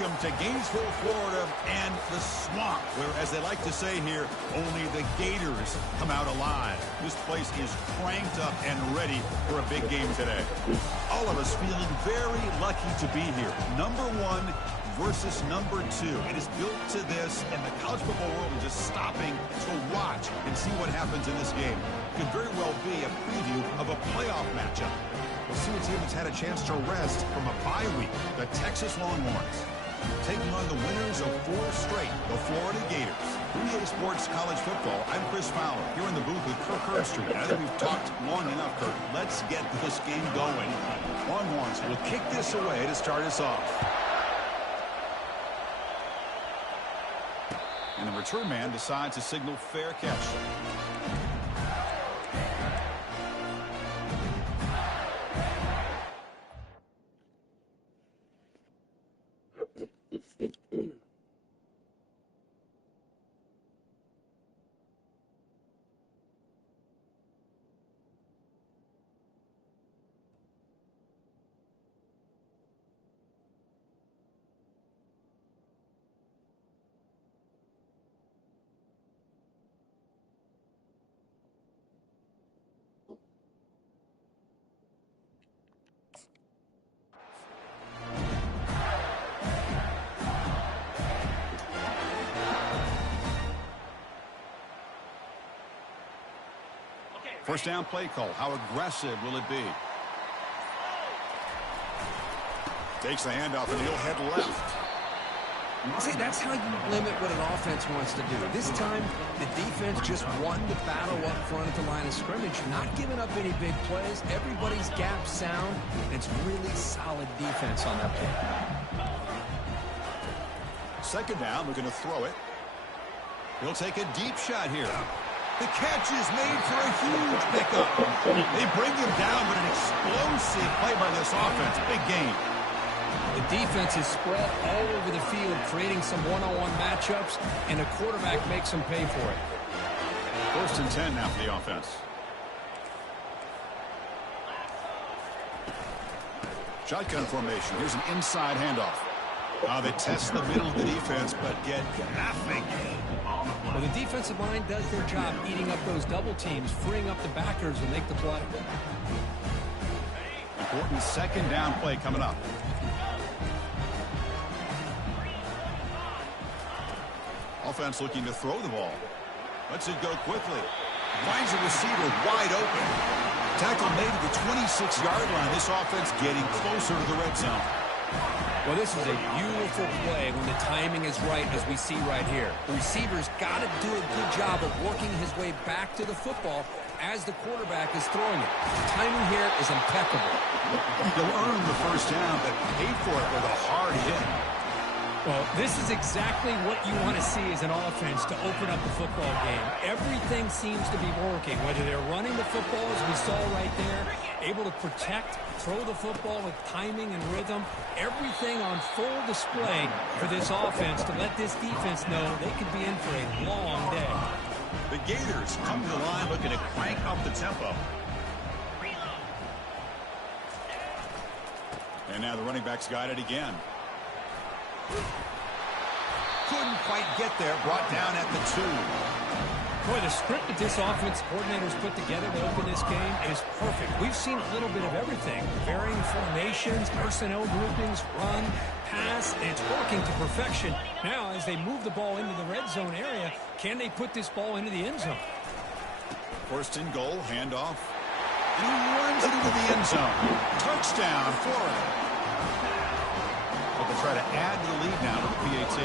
Welcome to Gainesville, Florida, and the swamp, where, as they like to say here, only the Gators come out alive. This place is cranked up and ready for a big game today. All of us feeling very lucky to be here. Number one versus number two. It is built to this, and the college football world is just stopping to watch and see what happens in this game. Could very well be a preview of a playoff matchup. We'll see a team that's had a chance to rest from a bye week, the Texas Longhorns, taking on the winners of 4 straight, the Florida Gators. For EA Sports College Football, I'm Chris Fowler, here in the booth with Kirk Herbstreit. I think we've talked long enough, Kirk. Let's get this game going. Longhorns will kick this away to start us off. And the return man decides to signal fair catch. First down play call. How aggressive will it be? Takes the handoff and he'll head left. See, that's how you limit what an offense wants to do. This time, the defense just won the battle up front at the line of scrimmage, not giving up any big plays. Everybody's gap sound. It's really solid defense on that play. Second down, we're going to throw it. He'll take a deep shot here. The catch is made for a huge pickup. They bring him down, but an explosive play by this offense. Big game. The defense is spread all over the field, creating some one-on-one matchups, and a quarterback makes them pay for it. First and 10 now for the offense. Shotgun formation. Here's an inside handoff. They test the middle of the defense, but get nothing. Well, the defensive line does their job eating up those double teams, freeing up the backers and make the play. Important second down play coming up. Offense looking to throw the ball. Lets it go quickly. Finds a receiver wide open. Tackle made at the 26-yard line. This offense getting closer to the red zone. Well, this is a beautiful play when the timing is right, as we see right here. The receiver's got to do a good job of working his way back to the football as the quarterback is throwing it. The timing here is impeccable. He'll earn the first down, but paid for it with a hard hit. Well, this is exactly what you want to see as an offense to open up the football game. Everything seems to be working, whether they're running the football, as we saw right there, able to protect, throw the football with timing and rhythm, everything on full display for this offense to let this defense know they could be in for a long day. The Gators come to the line looking to crank up the tempo. And now the running back's got it again. Couldn't quite get there, brought down at the 2. Boy, the script that this offense coordinator's put together to open this game is perfect. We've seen a little bit of everything. Varying formations, personnel groupings, run, pass, and it's working to perfection. Now, as they move the ball into the red zone area, can they put this ball into the end zone? First and goal, handoff. And he runs it into the end zone. Touchdown, Florida. They'll try to add to the lead now to the PAT.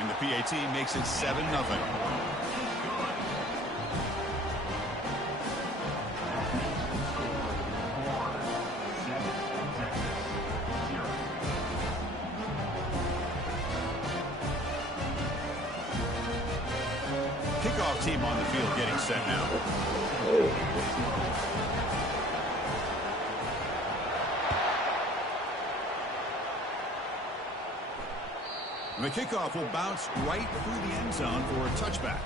And the PAT makes it 7-0. Kickoff team on the field getting set now. And the kickoff will bounce right through the end zone for a touchback.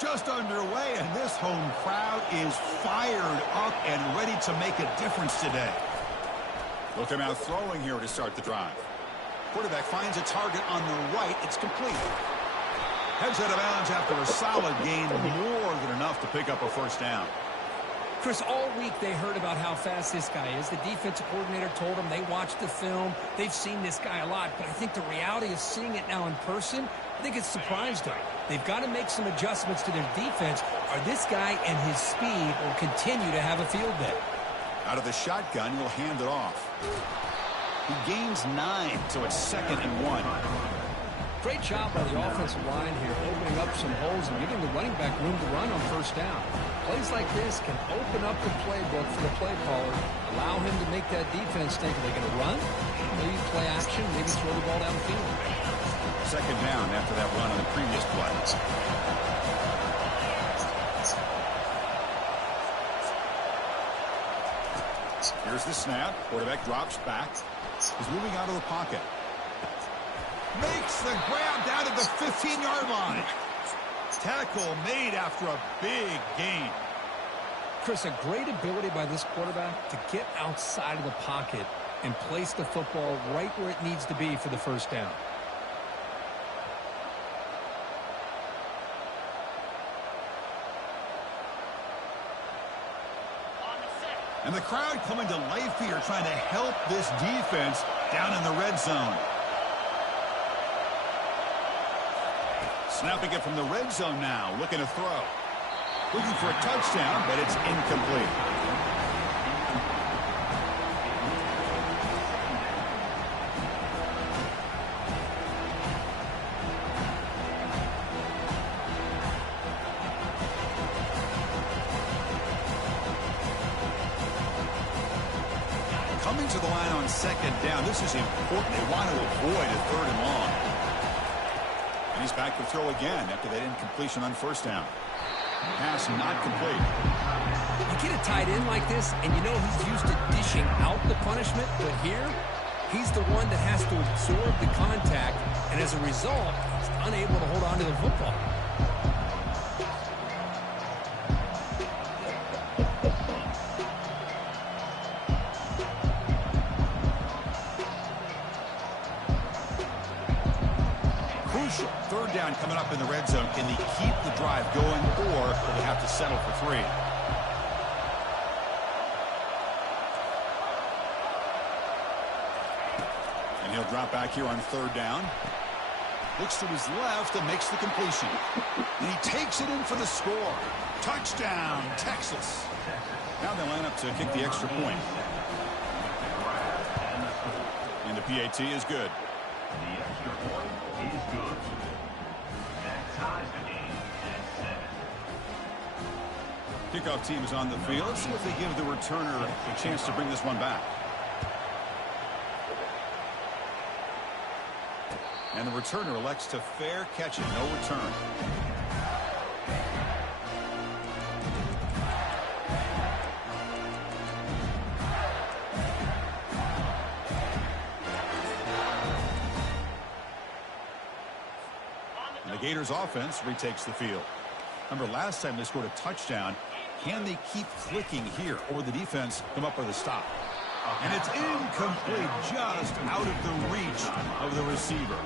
Just underway, and this home crowd is fired up and ready to make a difference today. Look at him out throwing here to start the drive. Quarterback finds a target on the right. It's complete. Heads out of bounds after a solid gain, more than enough to pick up a first down. Chris, all week they heard about how fast this guy is. The defensive coordinator told them they watched the film. They've seen this guy a lot, but I think the reality of seeing it now in person, I think it's surprised them. They've got to make some adjustments to their defense, or this guy and his speed will continue to have a field day. Out of the shotgun, he'll hand it off. He gains 9, so it's 2nd and 1. Great job by the offensive line here, opening up some holes and giving the running back room to run on first down. Plays like this can open up the playbook for the play caller, allow him to make that defense think, are they going to run? Maybe play action, maybe throw the ball downfield. 2nd down after that run on the previous play. Here's the snap. Quarterback drops back. He's moving out of the pocket. Makes the grab down at the 15-yard line. Tackle made after a big gain. Chris, a great ability by this quarterback to get outside of the pocket and place the football right where it needs to be for the first down. And the crowd coming to life here, trying to help this defense down in the red zone. Snapping it from the red zone now, looking to throw. Looking for a touchdown, but it's incomplete. Coming to the line on 2nd down. This is important. They want to avoid a 3rd and long. And he's back to throw again after that incompletion on first down. Pass not complete. You get a tight end like this, and you know he's used to dishing out the punishment, but here, he's the one that has to absorb the contact, and as a result, he's unable to hold on to the football. time coming up in the red zone. Can they keep the drive going, or will they have to settle for 3? And he'll drop back here on 3rd down. Looks to his left and makes the completion. And he takes it in for the score. Touchdown, Texas. Now they line up to kick the extra point. And the PAT is good. The extra point is good. That ties the game at 7. Kickoff team is on the field. Let's see if they give the returner a chance to bring this one back. And the returner elects to fair catch it, no return. And the Gators offense retakes the field. Remember, last time they scored a touchdown. Can they keep clicking here, or will the defense come up with a stop? And it's incomplete, just out of the reach of the receiver.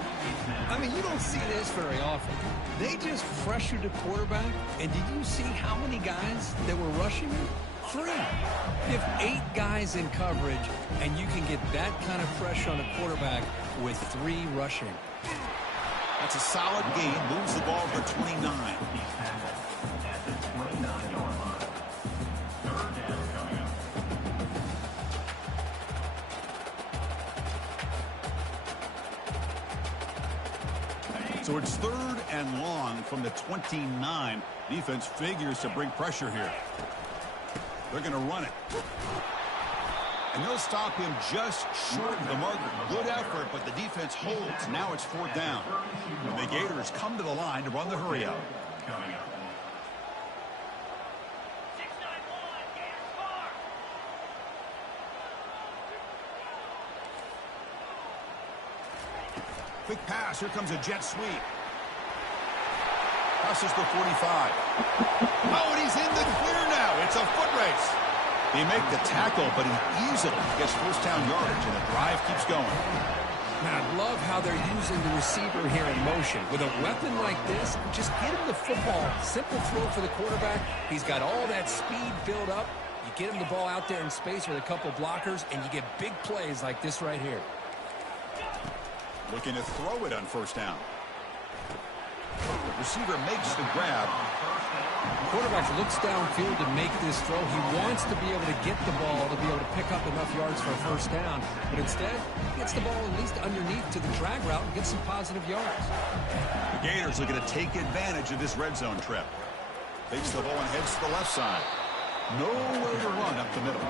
I mean, you don't see this very often. They just pressured the quarterback, and did you see how many guys that were rushing him? 3. You have 8 guys in coverage, and you can get that kind of pressure on a quarterback with 3 rushing. That's a solid gain, moves the ball to 29. At the 29-yard line. 3rd down coming up. So it's 3rd and long from the 29. Defense figures to bring pressure here. They're going to run it. And they'll stop him just short of the marker. Good effort, but the defense holds. Now it's 4th down. And the Gators come to the line to run the hurry out. Coming up. Quick pass. Here comes a jet sweep. Passes the 45. Oh, and he's in the clear now. It's a foot race. They make the tackle, but he easily gets 1st down yardage, and the drive keeps going. Man, I love how they're using the receiver here in motion. With a weapon like this, just get him the football. Simple throw for the quarterback. He's got all that speed built up. You get him the ball out there in space with a couple blockers, and you get big plays like this right here. Looking to throw it on 1st down. The receiver makes the grab. The quarterback looks downfield to make this throw. He wants to be able to get the ball to be able to pick up enough yards for a 1st down. But instead, he gets the ball at least underneath to the drag route and gets some positive yards. The Gators are going to take advantage of this red zone trip. Takes the ball and heads to the left side. Nowhere to run up the middle.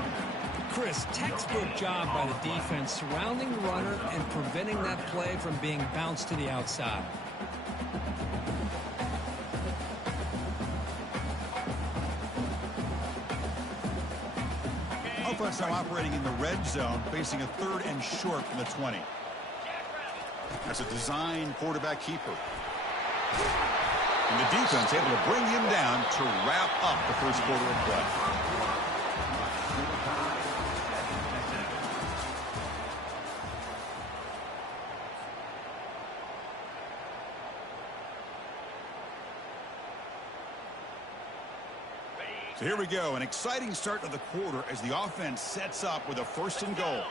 Chris, textbook job by the defense surrounding the runner and preventing that play from being bounced to the outside. Offense now operating in the red zone, facing a 3rd and short from the 20. That's a design quarterback keeper. And the defense able to bring him down to wrap up the 1st quarter of play. So here we go, an exciting start to the quarter as the offense sets up with a 1st and goal.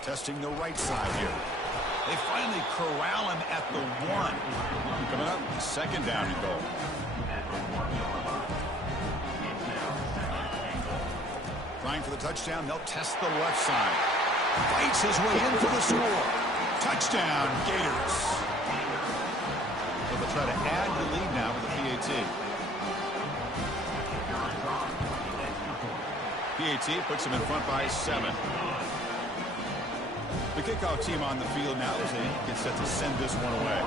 Testing the right side here. They finally corral him at the 1. Coming up, 2nd down and goal. Trying for the touchdown, they'll test the left side. Fights his way in for the score. Touchdown, Gators. So they'll try to add the lead now with the PAT. PAT puts them in front by 7. The kickoff team on the field now as they get set to send this one away.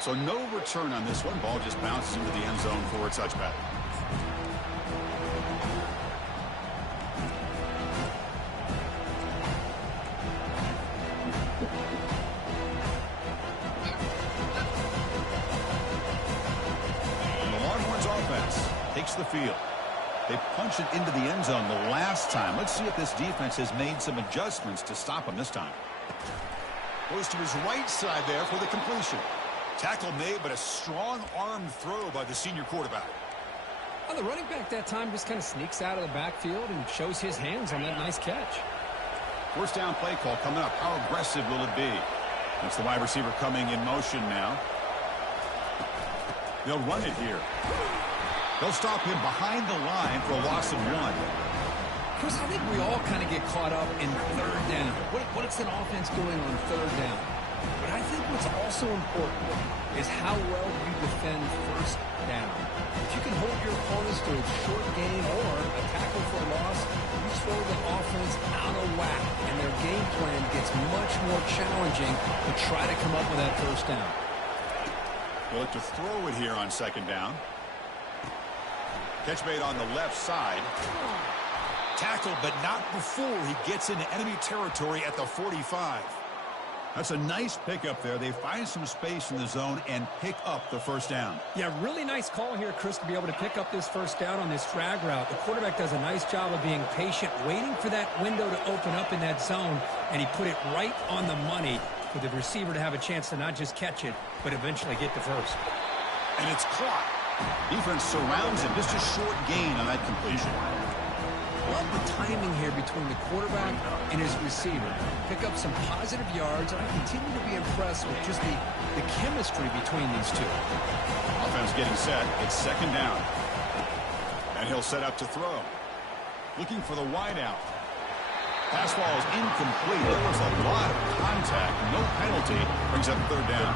So no return on this one. Ball just bounces into the end zone for a touchback. And the Longhorns offense takes the field. They punched it into the end zone the last time. Let's see if this defense has made some adjustments to stop him this time. Goes to his right side there for the completion. Tackle made, but a strong arm throw by the senior quarterback. Well, the running back that time just kind of sneaks out of the backfield and shows his hands on that nice catch. First down play call coming up. How aggressive will it be? That's the wide receiver coming in motion now. They'll run it here. They'll stop him behind the line for a loss of 1. Chris, I think we all kind of get caught up in third down. What is an offense doing on third down? But I think what's also important is how well you defend first down. If you can hold your opponents to a short gain or a tackle for a loss, you throw the offense out of whack, and their game plan gets much more challenging to try to come up with that first down. We'll look to throw it here on second down. Catch made on the left side. Tackled, but not before he gets into enemy territory at the 45. That's a nice pickup there. They find some space in the zone and pick up the first down. Yeah, really nice call here, Chris, to be able to pick up this first down on this drag route. The quarterback does a nice job of being patient, waiting for that window to open up in that zone, and he put it right on the money for the receiver to have a chance to not just catch it, but eventually get the first. And it's caught. Defense surrounds him. Just a short gain on that completion. Love the timing here between the quarterback and his receiver. Pick up some positive yards, and I continue to be impressed with just the chemistry between these two. Offense getting set. It's second down. And he'll set up to throw. Looking for the wideout. Pass ball is incomplete. There was a lot of contact. No penalty. Brings up third down.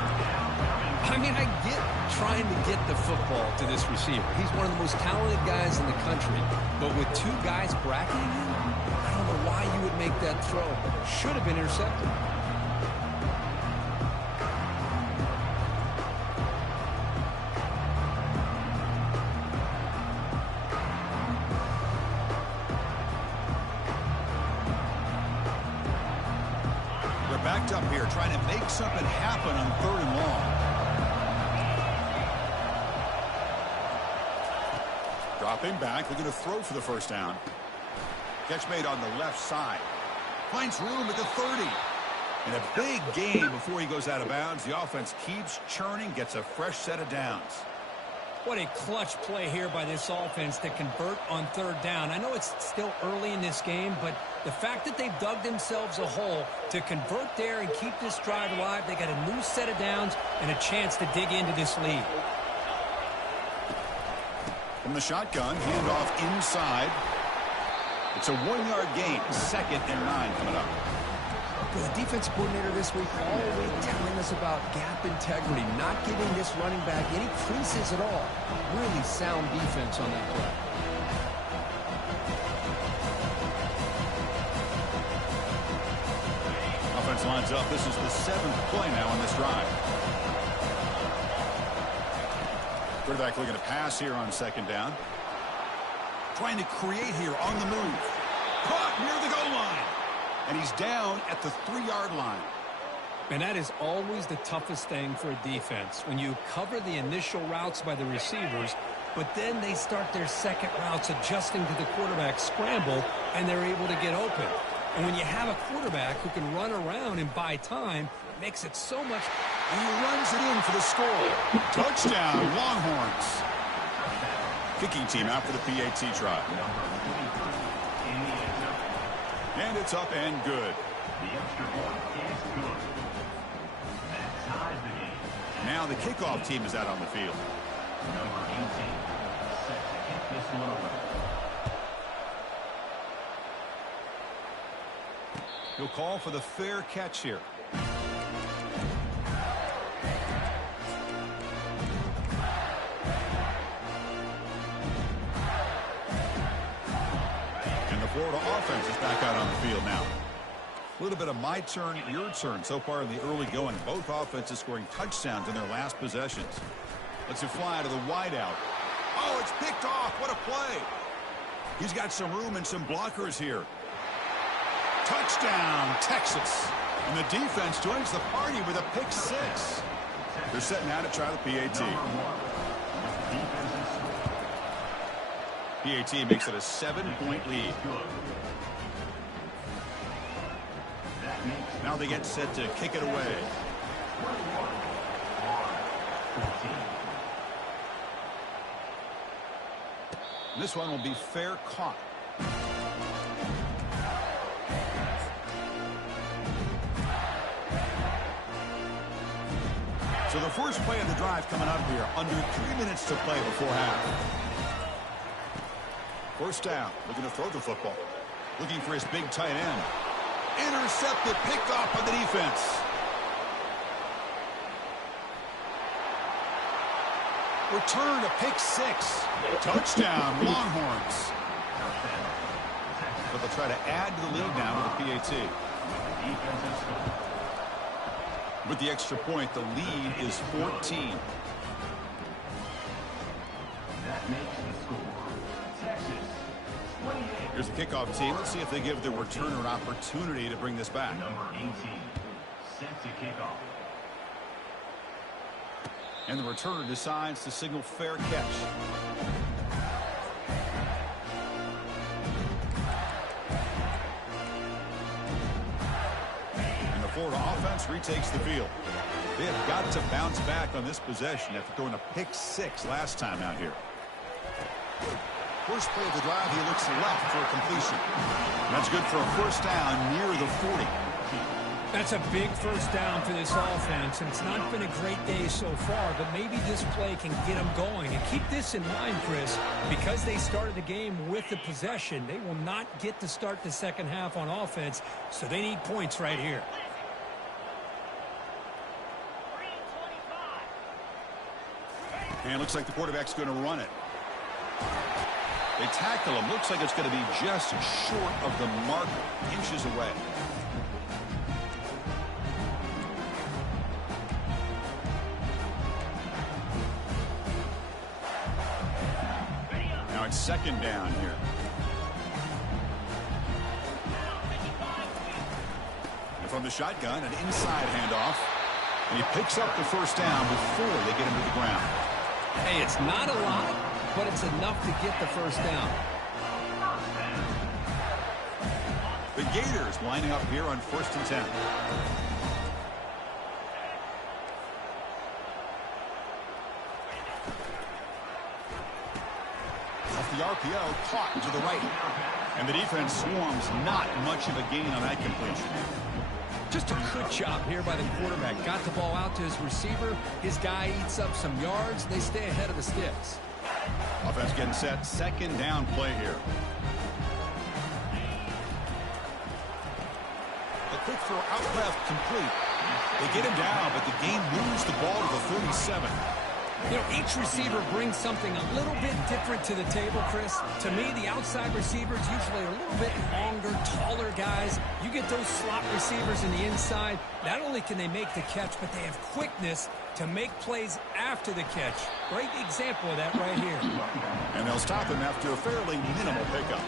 I mean, I get trying to get the football to this receiver. He's one of the most talented guys in the country. But with two guys bracketing him, I don't know why you would make that throw. Should have been intercepted. They're backed up here trying to make something happen on third and long. Dropping back, looking to throw for the first down. Catch made on the left side. Finds room at the 30. And a big gain before he goes out of bounds. The offense keeps churning, gets a fresh set of downs. What a clutch play here by this offense to convert on third down. I know it's still early in this game, but the fact that they've dug themselves a hole to convert there and keep this drive alive, they got a new set of downs and a chance to dig into this lead. From the shotgun, handoff inside. It's a 1-yard gain. Second and 9 coming up. The defense coordinator this week all week telling us about gap integrity, not giving this running back any creases at all. Really sound defense on that play. Offense lines up. This is the 7th play now on this drive. Quarterback looking to pass here on second down. Trying to create here on the move. Caught near the goal line. And he's down at the 3-yard line. And that is always the toughest thing for a defense. When you cover the initial routes by the receivers, but then they start their second routes adjusting to the quarterback scramble, and they're able to get open. And when you have a quarterback who can run around and buy time, it makes it so much. And he runs it in for the score. Touchdown, Longhorns. Kicking team out for the PAT try. And it's up and good. The extra point is good. That ties the game. Now the kickoff team is out on the field. Number 18 set to kick this one away. He'll call for the fair catch here. And the Florida offense is back out on the field now. A little bit of my turn, your turn so far in the early going. Both offenses scoring touchdowns in their last possessions. Let's fly to the wideout. Oh, it's picked off. What a play. He's got some room and some blockers here. Touchdown, Texas. And the defense joins the party with a pick 6. They're setting out to try the PAT. PAT makes it a 7-point lead. Now they get set to kick it away. This one will be fair caught. So the first play of the drive coming up here, under 3 minutes to play before half. First down, looking to throw the football. Looking for his big tight end. Intercepted, picked off by the defense. Return to pick 6. Touchdown, Longhorns. But they'll try to add to the lead now with the PAT. With the extra point, the lead is 14. That makes the score. Texas, 28. Here's the kickoff team. Let's see if they give the returner an opportunity to bring this back. Number 18, set to kick off. And the returner decides to signal fair catch. And the Florida offense retakes the field. They have got to bounce back on this possession after throwing a pick 6 last time out here. First play of the drive, he looks left for a completion. That's good for a first down near the 40. That's a big first down for this offense, and it's not been a great day so far, but maybe this play can get them going. And keep this in mind, Chris, because they started the game with the possession, they will not get to start the second half on offense, so they need points right here. And it looks like the quarterback's going to run it. They tackle him. Looks like it's going to be just short of the mark, inches away. Now it's second down here. And from the shotgun, an inside handoff. And he picks up the first down before they get him to the ground. Hey, it's not a lot, but it's enough to get the first down. The Gators lining up here on 1st and 10. Off the RPO, caught to the right. And the defense swarms, not much of a gain on that completion. Just a good job here by the quarterback. Got the ball out to his receiver. His guy eats up some yards. They stay ahead of the sticks. Offense getting set. Second down play here. A quick throw out left, complete. They get him down, but the game moves the ball to the 37. You know, each receiver brings something a little bit different to the table, Chris. To me, the outside receivers usually are a little bit longer, taller guys. You get those slot receivers in the inside, not only can they make the catch, but they have quickness to make plays after the catch. Great example of that right here. And they'll stop him after a fairly minimal pickup.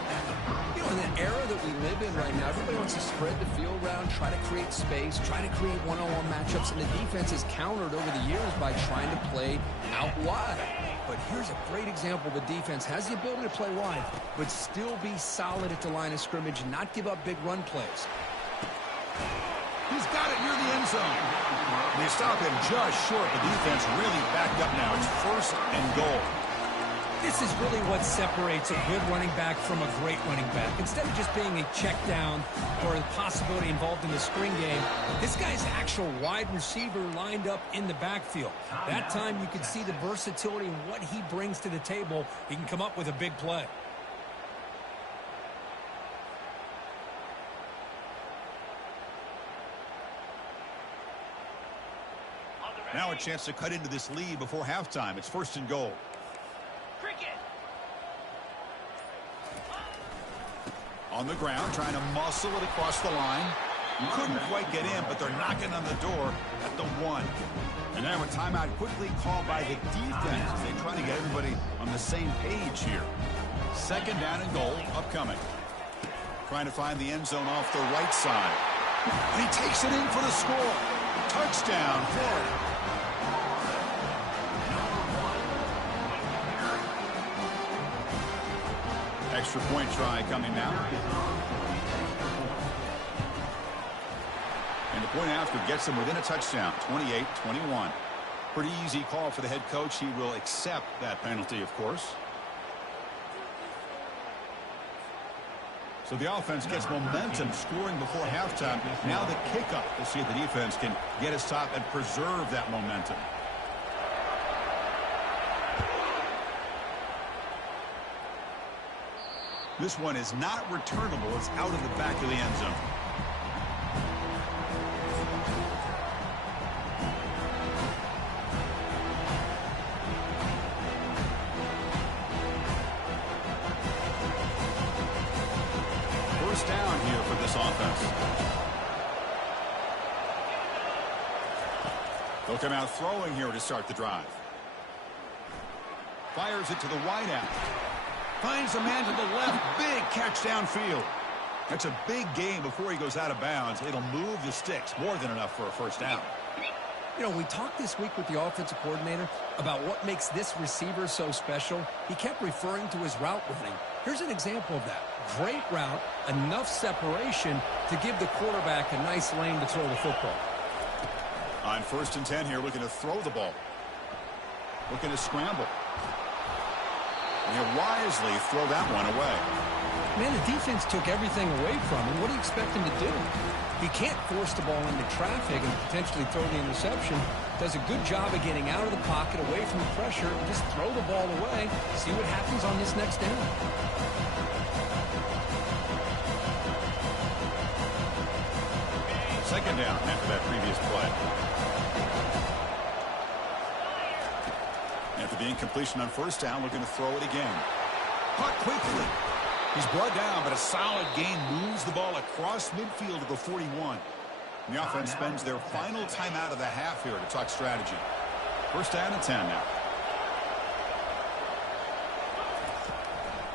You know, in the era that we live in right now, everybody wants to spread the field around, try to create space, try to create one-on-one matchups, and the defense has countered over the years by trying to play out wide. But here's a great example. The defense has the ability to play wide, but still be solid at the line of scrimmage, not give up big run plays. He's got it near the end zone. They stop him just short. The defense really backed up now. It's 1st and goal. This is really what separates a good running back from a great running back. Instead of just being a check down or a possibility involved in the screen game, this guy's actual wide receiver lined up in the backfield. That time you can see the versatility and what he brings to the table. He can come up with a big play. Now a chance to cut into this lead before halftime. It's 1st and goal. On the ground, trying to muscle it across the line. Couldn't quite get in, but they're knocking on the door at the 1. And now a timeout quickly called by the defense as they try to get everybody on the same page here. Second down and goal upcoming. Trying to find the end zone off the right side. And he takes it in for the score. Touchdown, Florida. Extra point try coming now. And the point after gets them within a touchdown, 28-21. Pretty easy call for the head coach. He will accept that penalty, of course. So the offense gets momentum, scoring before halftime. Now the kickoff to see if the defense can get a stop and preserve that momentum. This one is not returnable. It's out of the back of the end zone. First down here for this offense. They'll come out throwing here to start the drive. Fires it to the wideout. Finds a man to the left. Big catch downfield. That's a big gain before he goes out of bounds. It'll move the sticks. More than enough for a first down. You know, we talked this week with the offensive coordinator about what makes this receiver so special. He kept referring to his route running. Here's an example of that. Great route, enough separation to give the quarterback a nice lane to throw the football. On 1st and 10 here, looking to throw the ball. Looking to scramble. And he'll wisely throw that one away. Man, the defense took everything away from him. What do you expect him to do? He can't force the ball into traffic and potentially throw the interception. Does a good job of getting out of the pocket, away from the pressure, and just throw the ball away. See what happens on this next down. Second down after that previous play. After the incompletion on first down, looking to throw it again. Caught quickly. He's brought down, but a solid gain moves the ball across midfield to the 41. And the offense spends their final timeout of the half here to talk strategy. First down and 10 now.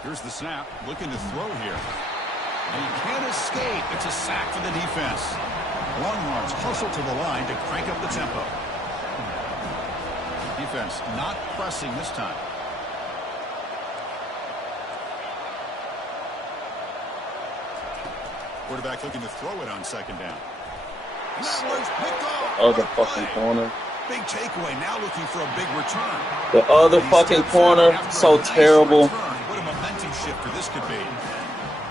Here's the snap, looking to throw here. And he can't escape. It's a sack for the defense. Longhorns hustle to the line to crank up the tempo. Defense not pressing this time. Quarterback looking to throw it on second down. And that one's picked off. Other fucking corner. Big takeaway. Now looking for a big return. The other fucking corner. So terrible. What a momentum shifter this could be.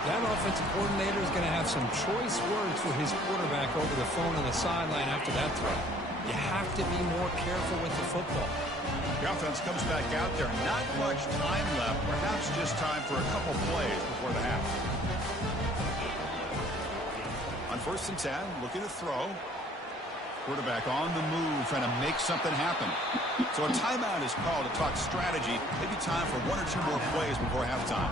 That offensive coordinator is going to have some choice words for his quarterback over the phone on the sideline after that throw. You have to be more careful with the football. The offense comes back out there. Not much time left. Perhaps just time for a couple plays before the half. On 1st and 10, looking to throw. Quarterback on the move, trying to make something happen. So a timeout is called to talk strategy. Maybe time for one or two more plays before halftime.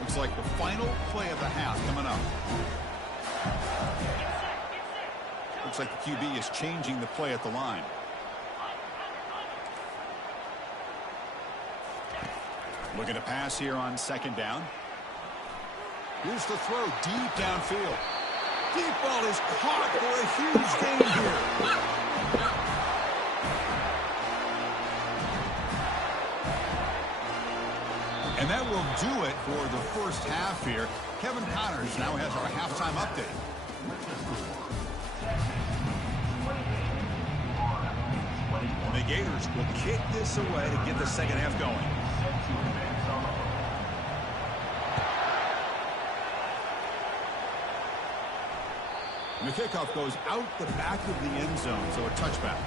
Looks like the final play of the half coming up. Looks like the QB is changing the play at the line. Looking to pass here on second down. Here's the throw deep downfield. Deep ball is caught for a huge gain here. And that will do it for the first half here. Kevin Connors now has our halftime update. The Gators will kick this away to get the second half going. And the kickoff goes out the back of the end zone, so a touchback.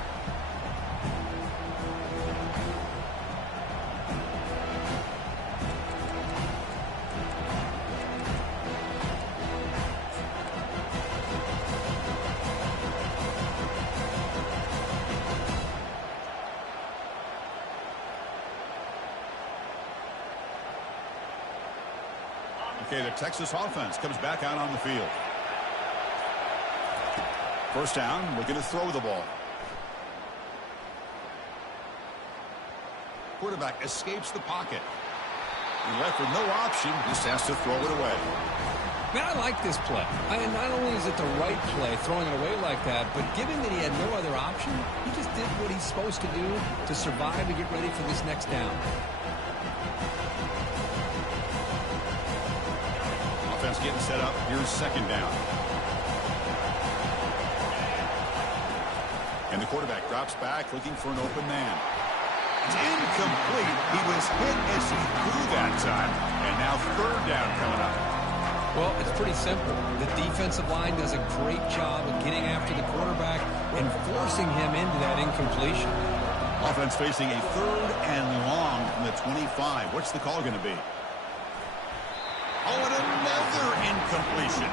Okay, the Texas offense comes back out on the field. First down, looking to throw the ball. Quarterback escapes the pocket. He left with no option, just has to throw it away. Man, I like this play. Not only is it the right play, throwing it away like that, but given that he had no other option, he just did what he's supposed to do to survive and get ready for this next down. Offense getting set up. Here's second down. And the quarterback drops back, looking for an open man. It's incomplete. He was hit as he threw that time. And now third down coming up. Well, it's pretty simple. The defensive line does a great job of getting after the quarterback and forcing him into that incompletion. Offense facing a third and long from the 25. What's the call going to be? Oh, and another incompletion.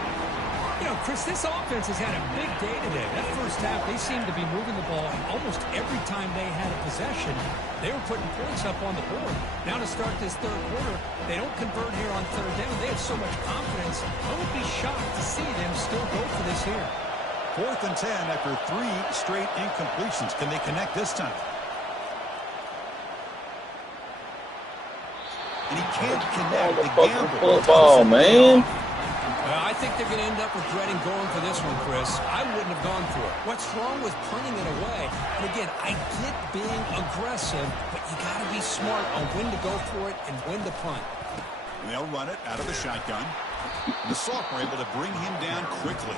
You know, Chris, this offense has had a big day today. That first half, they seemed to be moving the ball almost every time they had a possession. They were putting points up on the board. Now to start this third quarter, they don't convert here on third down. They have so much confidence. I would be shocked to see them still go for this here. 4th and 10 after 3 straight incompletions. Can they connect this time? And he can't connect the gamble. Football, man. Well, I think they're going to end up regretting going for this one, Chris. I wouldn't have gone for it. What's wrong with punting it away? And again, I get being aggressive, but you got to be smart on when to go for it and when to punt. And they'll run it out of the shotgun. And the sophomore able to bring him down quickly.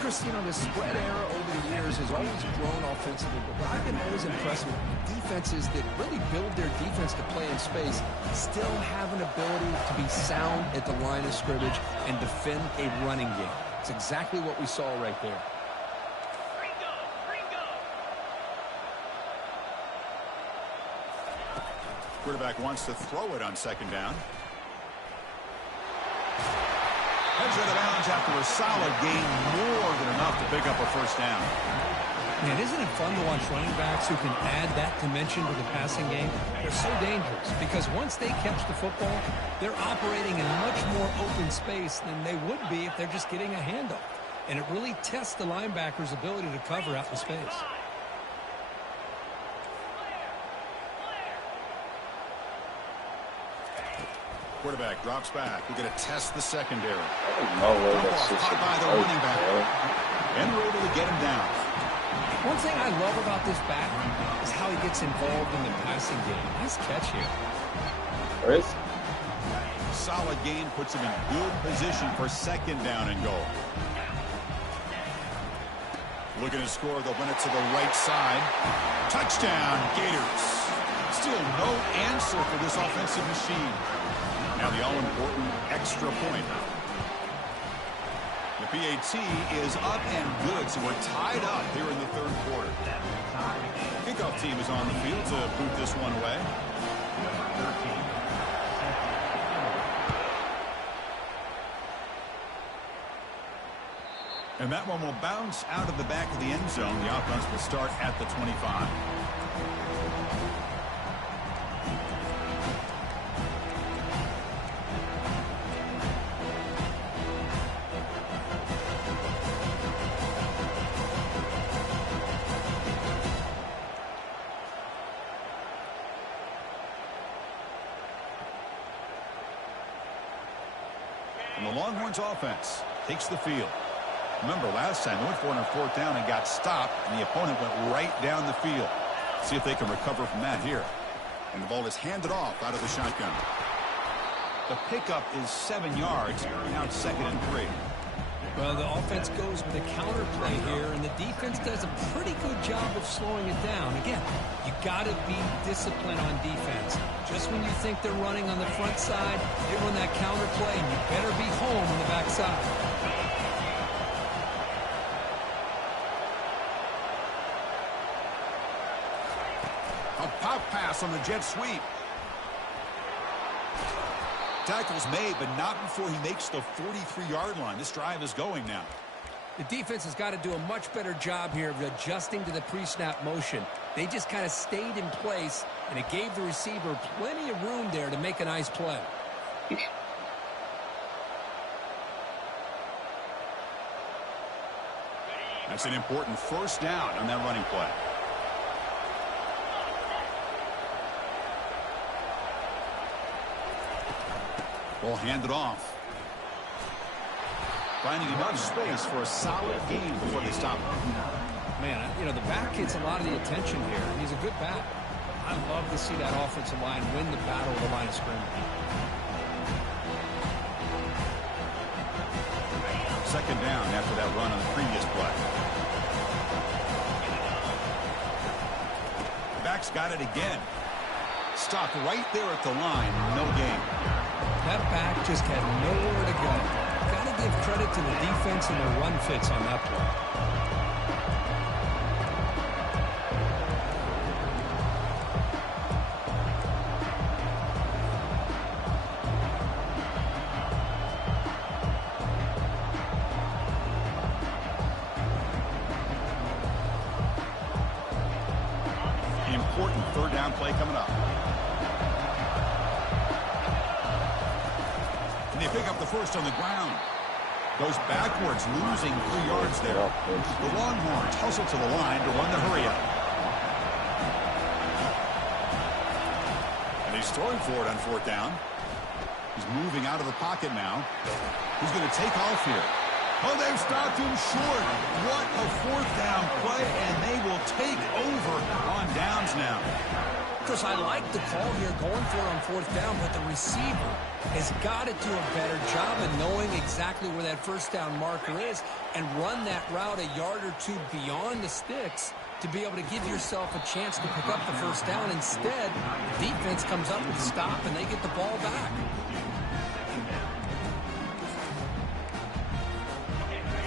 Chris, you know, the spread era over the years has always grown offensively, but I've been always impressed with defenses that really build their defense to play in space, still have an ability to be sound at the line of scrimmage and defend a running game. It's exactly what we saw right there. Quarterback wants to throw it on second down. Heads out of bounds after a solid gain, more than enough to pick up a first down. Man, isn't it fun to watch running backs who can add that dimension to the passing game? They're so dangerous because once they catch the football, they're operating in much more open space than they would be if they're just getting a handoff. And it really tests the linebacker's ability to cover out the space. Quarterback drops back. We're going to test the secondary. No way that's Caught by the running back. And we're able to get him down. One thing I love about this back is how he gets involved in the passing game. Nice catch here. Chris? Solid gain puts him in good position for second down and goal. Looking to score. They'll run it to the right side. Touchdown, Gators. Still no answer for this offensive machine. Now the all-important extra point. The PAT is up and good, so we're tied up here in the third quarter. Kickoff team is on the field to boot this one away. And that one will bounce out of the back of the end zone. The offense will start at the 25. And the Longhorns offense takes the field. Remember, last time they went for it on fourth down and got stopped, and the opponent went right down the field. See if they can recover from that here. And the ball is handed off out of the shotgun. The pickup is 7 yards. Now it's 2nd and 3. Well, the offense goes with a counter play here, and the defense does a pretty good job of slowing it down. Again, you got to be disciplined on defense. Just when you think they're running on the front side, they run that counter play, and you better be home on the back side. A pop pass on the jet sweep. Tackle's made, but not before he makes the 43-yard line. This drive is going now. The defense has got to do a much better job here of adjusting to the pre-snap motion. They just kind of stayed in place, and it gave the receiver plenty of room there to make a nice play. That's an important first down on that running play. We'll hand it off. Finding enough space for a solid gain before they stop him. Man, you know, the back gets a lot of the attention here. He's a good back. I love to see that offensive line win the battle of the line of scrimmage. Second down after that run on the previous play. Back's got it again. Stopped right there at the line. No gain. That back just had nowhere to go. Got to give credit to the defense and their run fits on that play. Important third down play coming up. And they pick up the first on the ground. Goes backwards, losing 3 yards there. The Longhorns hustle to the line to run the hurry up. And he's throwing for it on fourth down. He's moving out of the pocket now. He's going to take off here. Oh, they've stopped him short. What a fourth down play, and they will take over on downs now. Chris, I like the call here going for it on fourth down, but the receiver has got to do a better job of knowing exactly where that first down marker is and run that route a yard or two beyond the sticks to be able to give yourself a chance to pick up the first down. Instead, the defense comes up with a stop, and they get the ball back.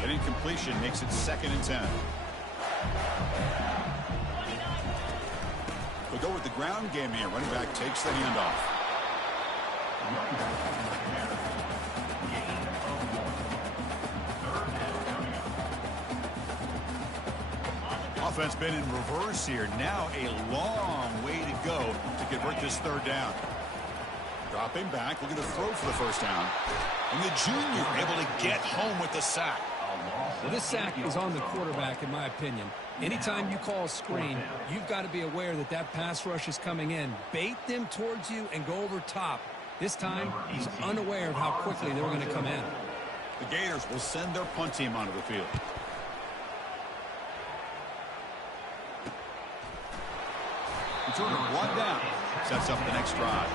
An incompletion makes it 2nd and 10. We'll go with the ground game here. Running back takes the handoff. Offense been in reverse here. Now a long way to go to convert this third down. Dropping back, looking to throw for the first down. And the junior able to get home with the sack. Well, this sack is on the quarterback, in my opinion. Anytime you call a screen, you've got to be aware that that pass rush is coming in. Bait them towards you and go over top. This time, he's unaware of how quickly they're going to come in. The Gators will send their punt team onto the field. Returner brought down. Sets up the next drive.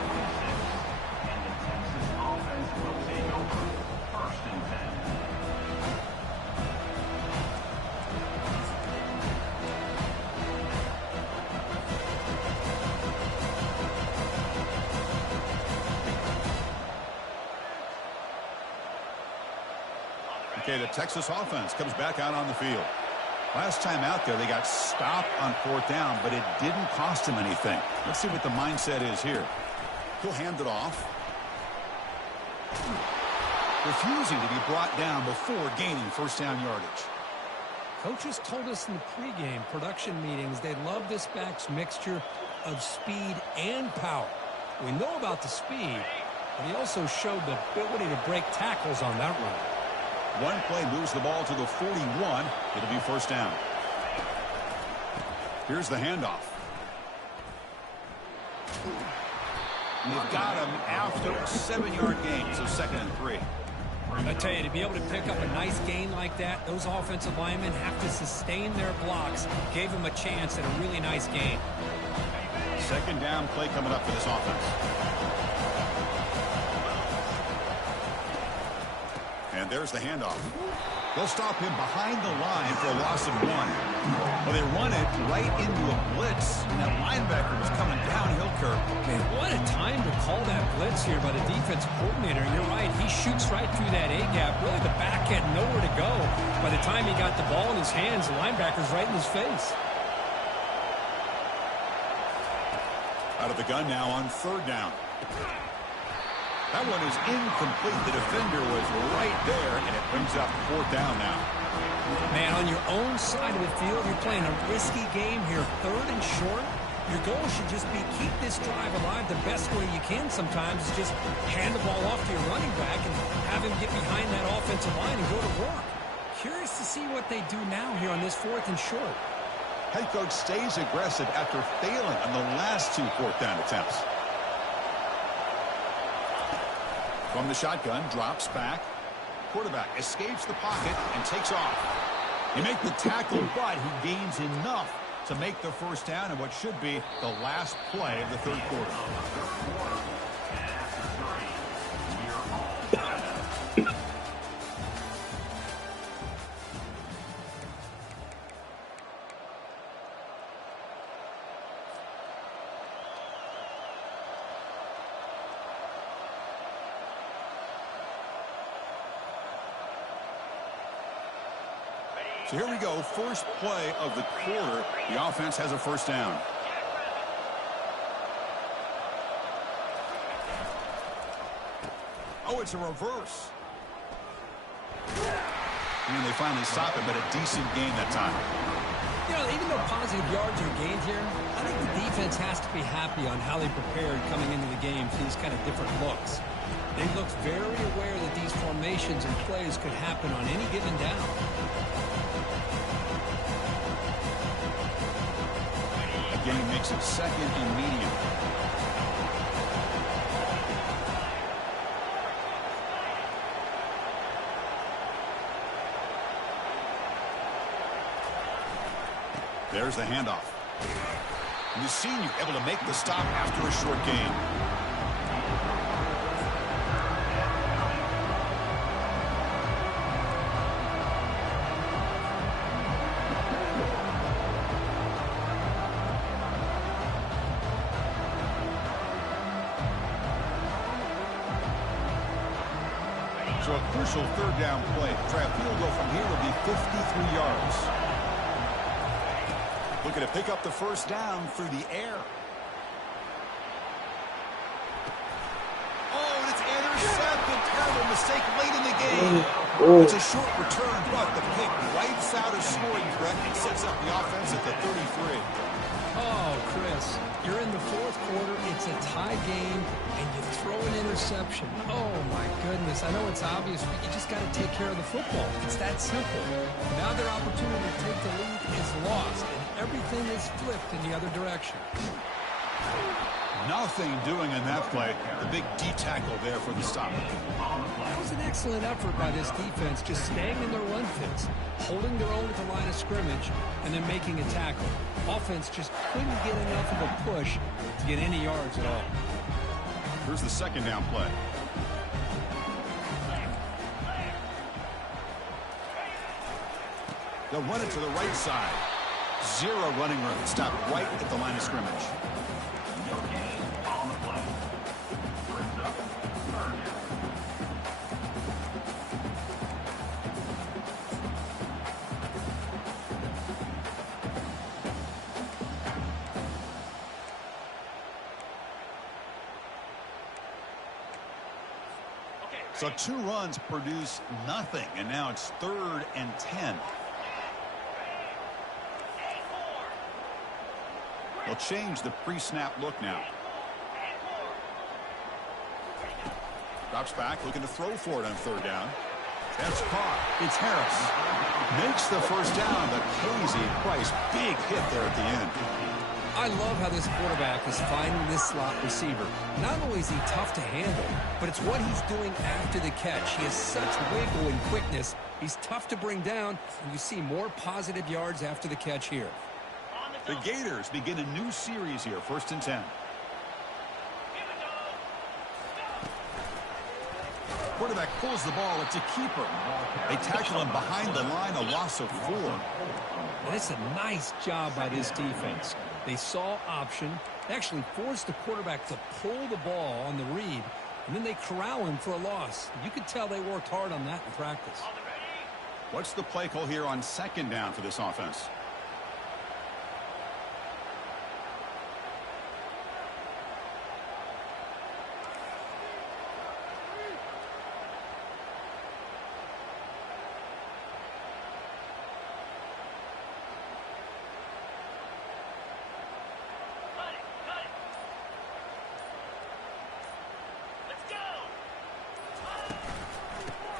Okay, the Texas offense comes back out on the field. Last time out there, they got stopped on fourth down, but it didn't cost them anything. Let's see what the mindset is here. He'll hand it off. Refusing to be brought down before gaining first down yardage. Coaches told us in the pregame production meetings they love this back's mixture of speed and power. We know about the speed, but he also showed the ability to break tackles on that run. One play moves the ball to the 41. It'll be first down. Here's the handoff. And they've got him after a 7-yard gain, so 2nd and 3. I tell you, to be able to pick up a nice gain like that, those offensive linemen have to sustain their blocks. Gave him a chance at a really nice gain. 2nd down play coming up for this offense. And there's the handoff. They'll stop him behind the line for a loss of 1. Well, they run it right into a blitz, and that linebacker was coming downhill curve. Man, what a time to call that blitz here by the defensive coordinator. You're right, he shoots right through that A-gap. Really, the back had nowhere to go. By the time he got the ball in his hands, the linebacker's right in his face. Out of the gun now on 3rd down. That one is incomplete. The defender was right there, and it brings up 4th down now. Man, on your own side of the field, you're playing a risky game here. 3rd and short. Your goal should just be keep this drive alive the best way you can sometimes. Is just hand the ball off to your running back and have him get behind that offensive line and go to work. Curious to see what they do now here on this 4th and short. Head coach stays aggressive after failing on the last 2 4th down attempts. From the shotgun, drops back. Quarterback escapes the pocket and takes off. He make the tackle, but he gains enough to make the first down in what should be the last play of the third quarter. So here we go, first play of the quarter. The offense has a first down. Oh, it's a reverse. And they finally stop it, but a decent gain that time. You know, even though positive yards are gained here, I think the defense has to be happy on how they prepared coming into the game for these kind of different looks. They looked very aware that these formations and plays could happen on any given down. Again, he makes it second and medium. There's the handoff. And the senior able to make the stop after a short gain. So a crucial third down play. Try a field goal from here would be 53 yards. Looking to pick up the first down through the air. Oh, and it's intercepted. Terrible mistake late in the game. It's a short return, but the pick wipes out a scoring threat and sets up the offense at the 33. Oh, Chris, you're in the fourth quarter. It's a tie game, and you throw an interception. Oh, my goodness. I know it's obvious, but you just got to take care of the football. It's that simple. Now their opportunity to take the lead is lost, and everything is flipped in the other direction. Nothing doing in that play. The big D tackle there for the stop. That was an excellent effort by this defense, just staying in their run fits, holding their own at the line of scrimmage, and then making a tackle. Offense just couldn't get enough of a push to get any yards at all. Here's the second down play. They'll run it to the right side. Zero running room. Stop right at the line of scrimmage. So 2 runs produce nothing, and now it's 3rd and 10. They'll change the pre-snap look now. Drops back, looking to throw for it on 3rd down. That's caught. It's Harris. Makes the first down, but Casey Price, big hit there at the end. I love how this quarterback is finding this slot receiver. Not only is he tough to handle, but it's what he's doing after the catch. He has such wiggle and quickness. He's tough to bring down, and you see more positive yards after the catch here. The Gators begin a new series here, 1st and 10. Quarterback pulls the ball. It's a keeper. They tackle him behind the line, a loss of 4. And it's a nice job by this defense. They saw option, they actually forced the quarterback to pull the ball on the read, and then they corral him for a loss. You could tell they worked hard on that in practice. What's the play call here on 2nd down for this offense?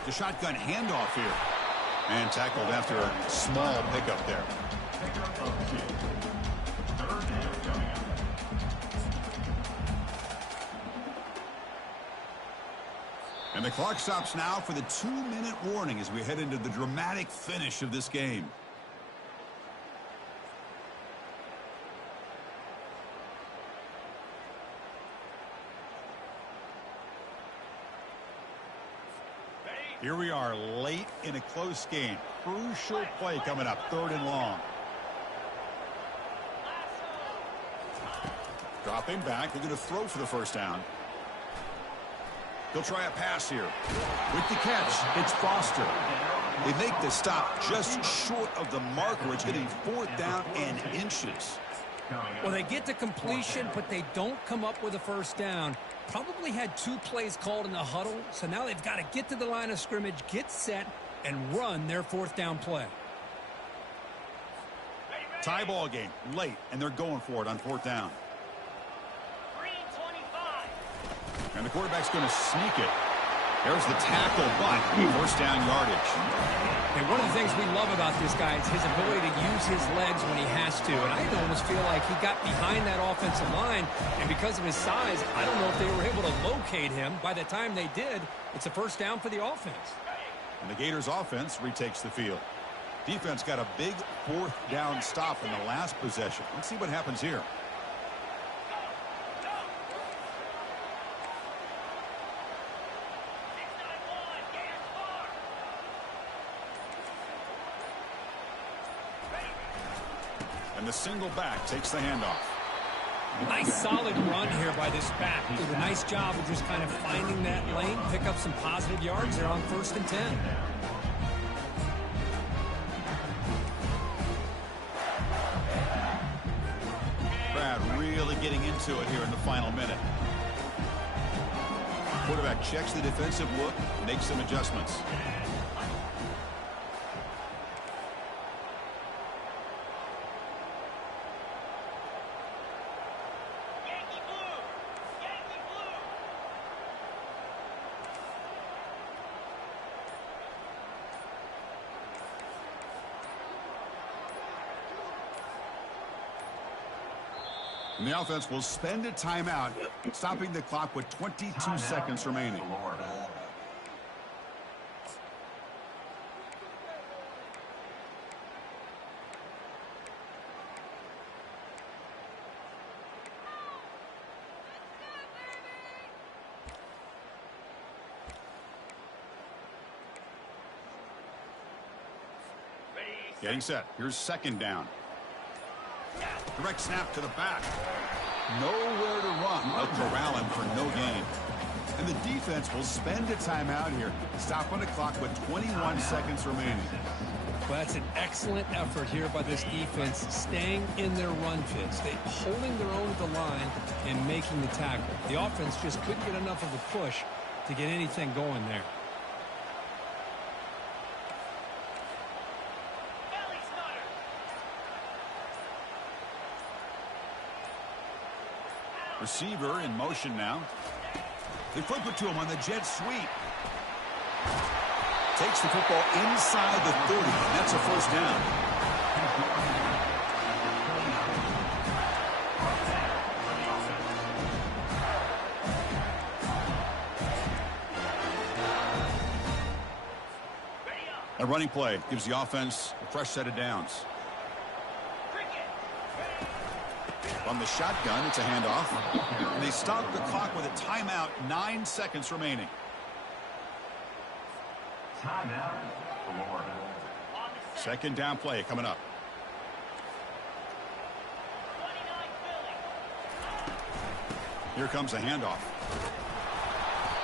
The shotgun handoff here. And tackled after a small pickup there. And the clock stops now for the 2-minute warning as we head into the dramatic finish of this game. Here we are late in a close game. Crucial play coming up, 3rd and long. Dropping back, they're going to throw for the first down. He'll try a pass here. With the catch, it's Foster. They make the stop just short of the marker. It's getting 4th down and inches. Well, they get to completion, but they don't come up with a first down. Probably had 2 plays called in the huddle, so now they've got to get to the line of scrimmage, get set, and run their 4th down play. Tie ball game, late, and they're going for it on 4th down. And the quarterback's going to sneak it. There's the tackle, but 1st down yardage. And one of the things we love about this guy is his ability to use his legs when he has to. And I almost feel like he got behind that offensive line, and because of his size, I don't know if they were able to locate him. By the time they did, it's a 1st down for the offense. And the Gators offense retakes the field. Defense got a big 4th down stop in the last possession. Let's see what happens here. And the single back takes the handoff. Nice solid run here by this back. Did a nice job of just kind of finding that lane, pick up some positive yards there on 1st and 10. Brad really getting into it here in the final minute. Quarterback checks the defensive look, makes some adjustments. And the offense will spend a timeout, stopping the clock with 22 seconds remaining. Getting set. Here's 2nd down. Direct snap to the back. Nowhere to run. They'll corral him for no gain. And the defense will spend a timeout here. Stopping the clock with 21 seconds remaining. Well, that's an excellent effort here by this defense, staying in their run fits. They holding their own at the line and making the tackle. The offense just couldn't get enough of a push to get anything going there. Receiver in motion now. They flip it to him on the jet sweep. Takes the football inside the 30, and that's a 1st down. A running play gives the offense a fresh set of downs. From the shotgun, it's a handoff. And they stop the clock with a timeout, 9 seconds remaining. Timeout, Florida. 2nd down play coming up. Here comes a handoff.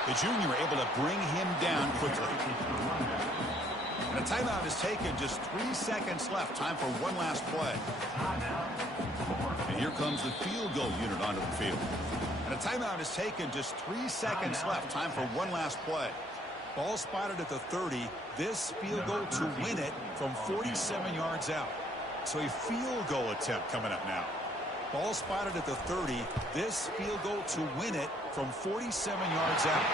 The junior able to bring him down quickly. And a timeout is taken, just 3 seconds left. Time for one last play. And here comes the field goal unit onto the field. And a timeout is taken, just 3 seconds left. Time for one last play. Ball spotted at the 30. This field goal to win it from 47 yards out. So a field goal attempt coming up now. Ball spotted at the 30. This field goal to win it from 47 yards out.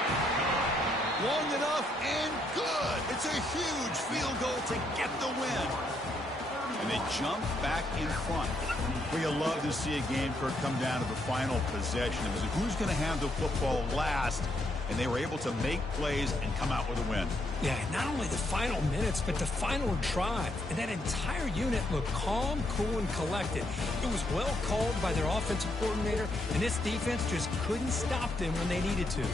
Long enough and good. It's a huge field goal to get the win. and they jump back in front. We love to see a game, Kirk, come down to the final possession. It was who's going to have the football last, and they were able to make plays and come out with a win. Yeah, not only the final minutes, but the final drive. And that entire unit looked calm, cool, and collected. It was well called by their offensive coordinator, and this defense just couldn't stop them when they needed to.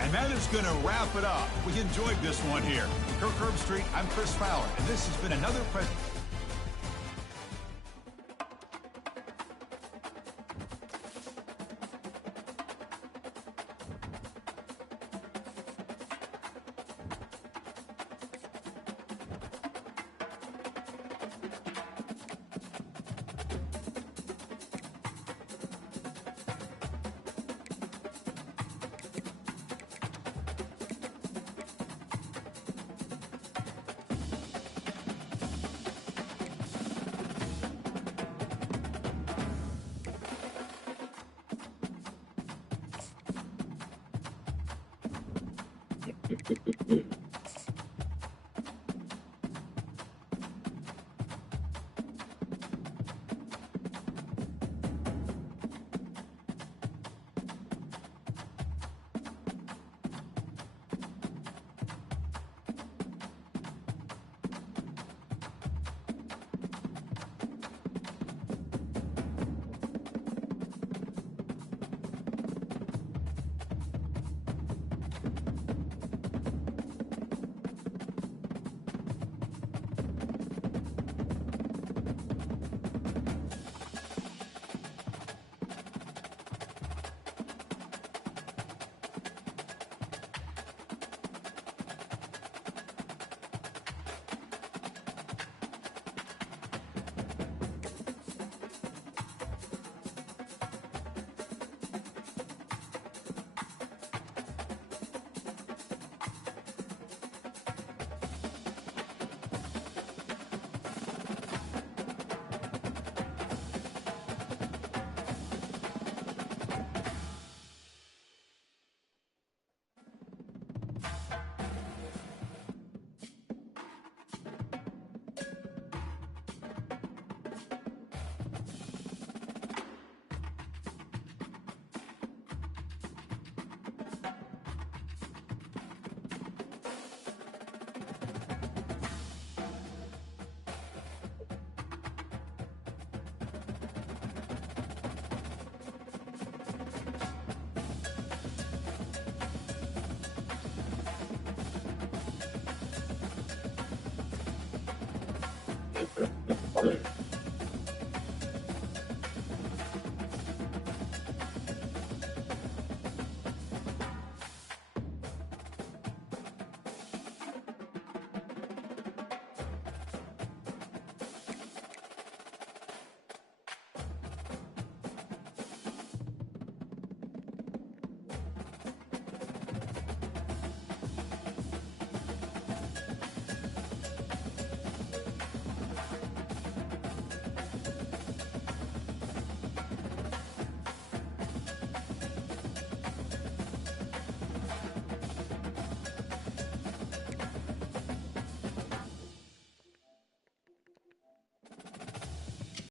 And that is going to wrap it up. We enjoyed this one here. Kirk Herbstreit, I'm Chris Fowler, and this has been another Good.